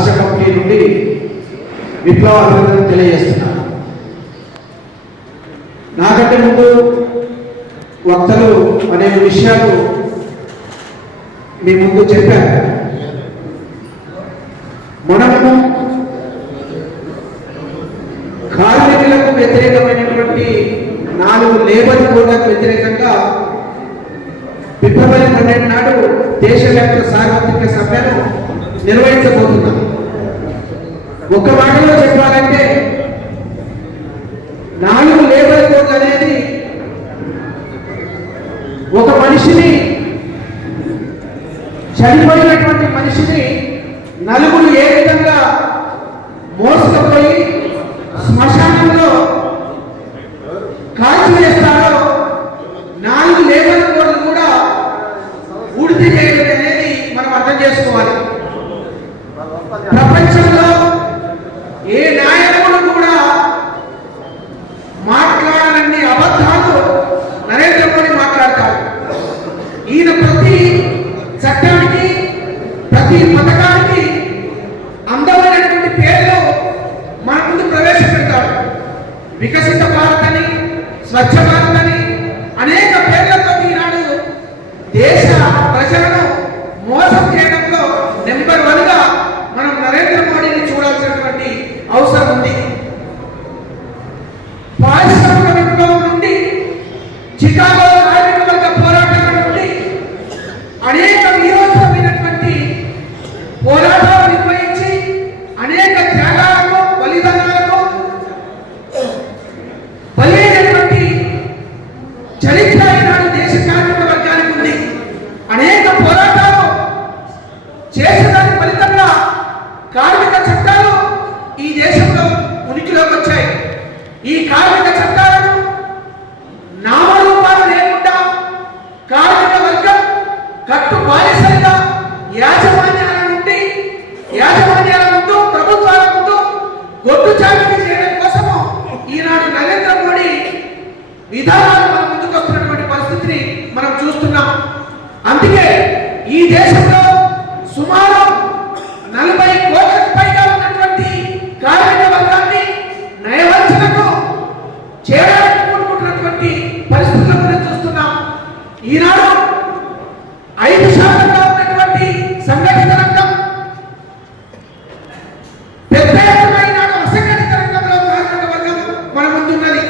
రాష్ట్ర కమిటీ నుండి విప్లవ అభినందనలు తెలియజేస్తున్నాను. నాకంటే ముందు వక్తలు అనేక విషయాలు మీ ముందు చెప్పారు. మనము కార్మికులకు వ్యతిరేకమైనటువంటి 4 లేబర్ కోడ్లకు వ్యతిరేకంగా ఫిబ్రవరి 12 నాడు దేశవ్యాప్త సార్వత్రిక సభను నిర్వహించబోతున్నాం. ఒక మాటలో చెప్పాలంటే 4 లేబర్ కోడ్లు అనేది ఒక మనిషిని, చనిపోయినటువంటి మనిషిని నలుగురు ఏ విధంగా మోసుకుపోయి శ్మశానంలో కాల్చివేస్తారో 4 లేబర్ కోడ్లు కూడా పూర్తి చేయడం అనేది మనం అర్థం చేసుకోవాలి. ప్రపంచంలో ఏ నాయకుడు కూడా మాట్లాడనన్ని అబద్ధాలు నరేంద్ర మోడీ మాట్లాడతారు. ఈయన ప్రతి చట్టానికి, ప్రతి పథకానికి అందమైనటువంటి పేర్లు మన ముందు ప్రవేశపెడతాడు. వికసిత భారత్ అని, స్వచ్ఛ భారత్ అని అనేక పేర్లతో ఈనాడు దేశ ప్రజలను మోసం చేయడంలో నెంబర్ 1గా మనం నరేంద్ర మోడీని చూడాల్సినటువంటి అవసరం ఉంది. పారిశ్రామిక విప్లవం నుండి, చికాగో కార్మిక వర్గ పోరాటాల నుండి అనేక వీరోచితమైనటువంటి పోరాటాలు నిర్వహించి అనేక త్యాగాలకు, బలిదానాలకు బలైనటువంటి చరిత్ర ఈనాడు దేశ కార్మిక వర్గానికి ఉంది. అనేక పోరాటాలు చేసేదాని ఫలితంగా కార్మిక చట్టాలు ఈ దేశంలో ఉనికిలోకి వచ్చాయి. ఈ కార్మిక చట్టాలను నామరూపాలు లేకుండా కార్మిక వర్గం కట్టు బానిసలుగా యాజమాన్యాల ముందు, ప్రభుత్వాల ముందు గొడ్డు చాకరీ చేయడం కోసము ఈనాడు నరేంద్ర మోడీ విధానాలు మన ముందుకు వస్తున్నటువంటి పరిస్థితిని మనం చూస్తున్నాం. అందుకే ఈ దేశంలో సుమారు 40 కోట్లకు పైగా ఉన్నటువంటి కార్మిక వర్గాన్ని నయవంచనకు చేయడానికి కూడుకుంటున్నటువంటి పరిస్థితులను మనం చూస్తున్నాం. ఈనాడు 5% ఉన్నటువంటి సంఘటిత రంగం పెద్ద ఎత్తున అసంఘటిత రంగంలో కార్మిక వర్గం మన ముందున్నది.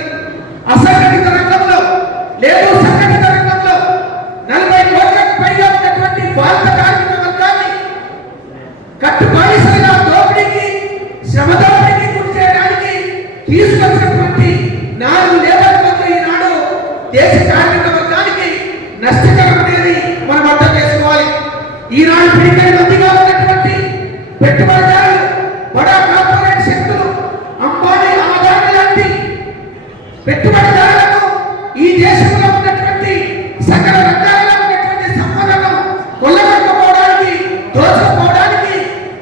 అసంఘటిత రంగంలో లేదు, సంఘటిత రంగంలో 40 కోట్లకు పైగా ఉన్నటువంటి భారత కార్మిక వర్గాన్ని కట్టుబానిసలుగా దోపిడీకి, శ్రమ దోపిడీకి గురి చేయడానికి తీసుకొచ్చినటువంటి 4 లేబర్ కోడ్లు ఈనాడు దేశ కార్మిక వర్గానికి నష్టకరం అనేది మనం అర్థం చేసుకోవాలి. ఈనాడు పిడికడి మందిగా ఉన్నటువంటి పెట్టుబడిదారులు, బడా కార్పొరేట్ శక్తులు, అంబానీ, అదానీ లాంటి పెట్టుబడిదారులకు ఈ దేశంలో ఉన్నటువంటి సకల రంగాల్లో ఉన్నటువంటి సంపదను కొల్లగొట్టుకోవడానికి, దోచుకోవడానికి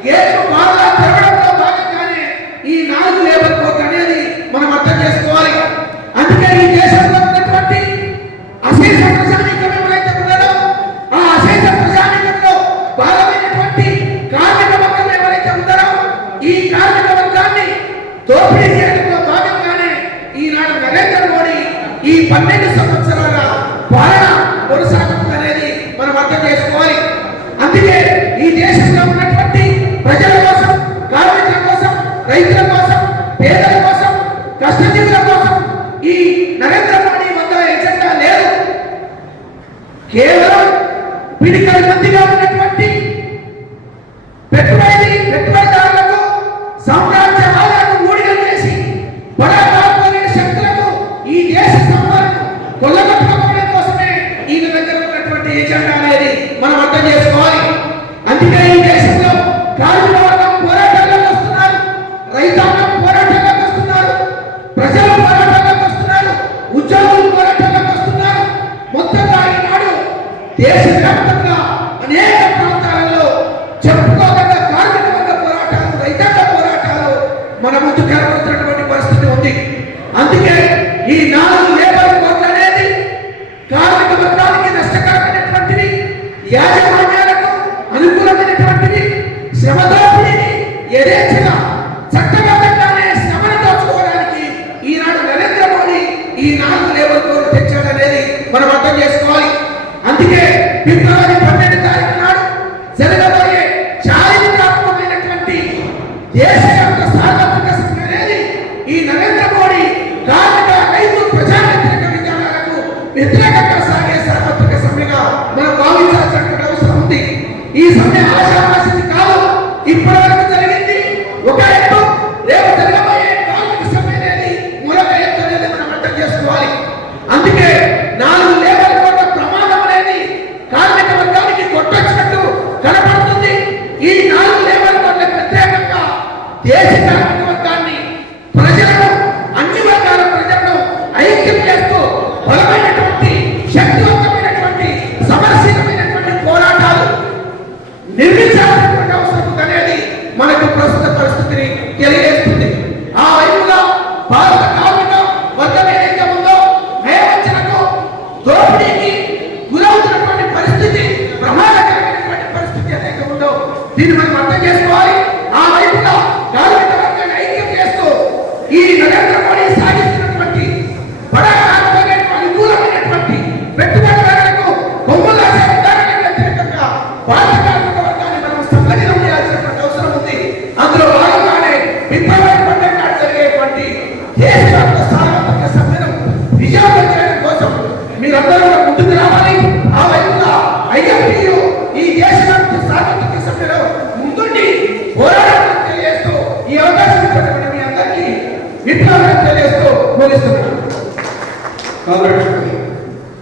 గేట్లు బాగా తెరవడంలో భాగంగానే ఈ 4 లేబర్ కోడ్ అనేది మనం అర్థం చేసుకోవాలి. అందుకే ఈ దేశంలో ఉన్నటువంటి అశేష ప్రజానీకం ఎవరైతే ఉన్నారో ఆ అశేష ప్రజానీకంలో భాగమైనటువంటి కార్మిక వర్గం ఎవరైతే ఉన్నారో ఈ కార్మిక వర్గాన్ని దోపిడీ చేయడంలో భాగంగానే ఈనాడు నరేంద్ర మోడీ ఈ 12 సంవత్సరాల పాలన కొనసాగుతుందనేది మనం అర్థం చేసుకోవాలి. అందుకే ఈ దేశంలో ఉన్నటువంటి ప్రజల కోసం, కార్మికుల కోసం, రైతుల కోసం, పేదల కోసం, కష్టజీవుల కోసం ఈ నరేంద్ర మోడీ వద్ద ఎజెండా లేదు. కేవలం పిడికడి మందిగా ఉన్నటువంటి పెట్టుబడిదారులకు, సామ్రాజ్యవాదాలకు ఊడిగం చేసి బడా కార్పొరేట్ శక్తులకు ఈ దేశ సంపదను కొల్లగొట్టుకోవడం కోసమే ఈయన దగ్గర ఉన్నటువంటి ఎజెండా అనేది మనం అర్థం చేసుకోవాలి. అందుకే ఈ దేశంలో కార్మిక వర్గం పోరాటాలకు వస్తున్నారు, రైతాంగం పోరాటాలకు వస్తున్నారు, ప్రజలు పోరాటాలకు వస్తున్నారు, ఉద్యోగులు పోరాటాలకు వస్తున్నారు. మొత్తంగా ఈనాడు దేశవ్యాప్తంగా అనేక ప్రాంతాలలో చెప్పుకోదగ్గ కార్మిక వర్గ పోరాటాలు, రైతాంగ పోరాటాలు మన ముందు కనబడుతున్నటువంటి పరిస్థితి ఉంది. అందుకే ఈ 4 లేబర్ కోడ్లు అనేది కార్మిక వర్గానికి నష్టకరమైనటువంటిది, యాజమాన్యాలకు అనుకూలమైనటువంటిది, శ్రమ దోపిడీని యథేచ్ఛగా చట్టబద్ధంగానే శ్రమను దోచుకోవడానికి ఈనాడు నరేంద్ర మోడీ ఈ 4 లేబర్ కోడ్ తెచ్చాడనేది మనం అర్థం చేసుకోవాలి. అందుకే ఫిబ్రవరి 12 తారీఖు నాడు జరగబోయే చారిత్రాత్మకమైనటువంటి దేశవ్యాప్త సార్వత్రిక సమ్మె అనేది ఈ నరేంద్ర మోడీ కార్మిక రైతు ప్రజా వ్యతిరేక విధానాలకు వ్యతిరేకంగా సాగే సార్వత్రిక సమ్మెగా మనం భావించాల్సిన అవసరం ఉంది. ఈ సమ్మె ఆశావాసింది కాదు. ఇప్పటివరకు జరిగింది ఒక ఎత్తు, రేపు జరగబోయే కార్మిక సమ్మె అనేది మరొక ఎత్తు అనేది మనం అర్థం చేసుకోవాలి. అందుకే 4 లేబర్ కోడ్ల ప్రమాదం అనేది కార్మిక వర్గానికి కొట్టొచ్చినట్టు కనపడుతుంది. ఈ 4 లేబర్ కోడ్లకు వ్యతిరేకంగా దేశ కార్మిక వర్గాన్ని, ప్రజలను, అన్ని వర్గాల ప్రజలను ఐక్యం చేస్తూ బలమైనటువంటి శక్తివంతమైనటువంటి సమరశీలమైనటువంటి పోరాటాలు నిర్మించాల్సినటువంటి అవసరం అనేది మనకు ప్రస్తుత పరిస్థితిని తెలియజేస్తుంది. ఆ వైపుగా భారత కార్మిక వర్గం ఏదైతే ఉందో నయవంచనకు, దోపిడీకి గురవుతున్నటువంటి పరిస్థితి, ప్రమాదకరమైనటువంటి పరిస్థితి ఏదైతే ఉందో దీన్ని మనం అర్థం చేసుకోవాలి. ఆ వైపుగా కార్మిక వర్గాన్ని ఐక్యం చేస్తూ ఈ నరేంద్ర మోడీ సాగిస్తున్నటువంటి బడా కార్మికులకు అనుకూలమైనటువంటి పెట్టుబడిదారులకు కొమ్ములు రాసే విధానానికి వ్యతిరేకంగా భారత కార్మిక వర్గాన్ని మనం సంఘటితం చేయాల్సినటువంటి అవసరం ఉంది. అందులో భాగంగానే ఫిబ్రవరి 12 నాడు జరిగేటువంటి దేశవ్యాప్త సార్వత్రిక సమ్మెను విజయవంతం చేయడం కోసం మీరందరూ కూడా ముందుకు రావాలి. ఆ వైపుగా IFTU ఈ దేశవ్యాప్త సార్వత్రిక సమ్మెలో ముందుండి పోరాటాన్ని తెలియజేస్తూ ఈ అవకాశం ఇచ్చినటువంటి మీ అందరికీ విప్లవాన్ని తెలియజేస్తూ ముగిస్తున్నాను.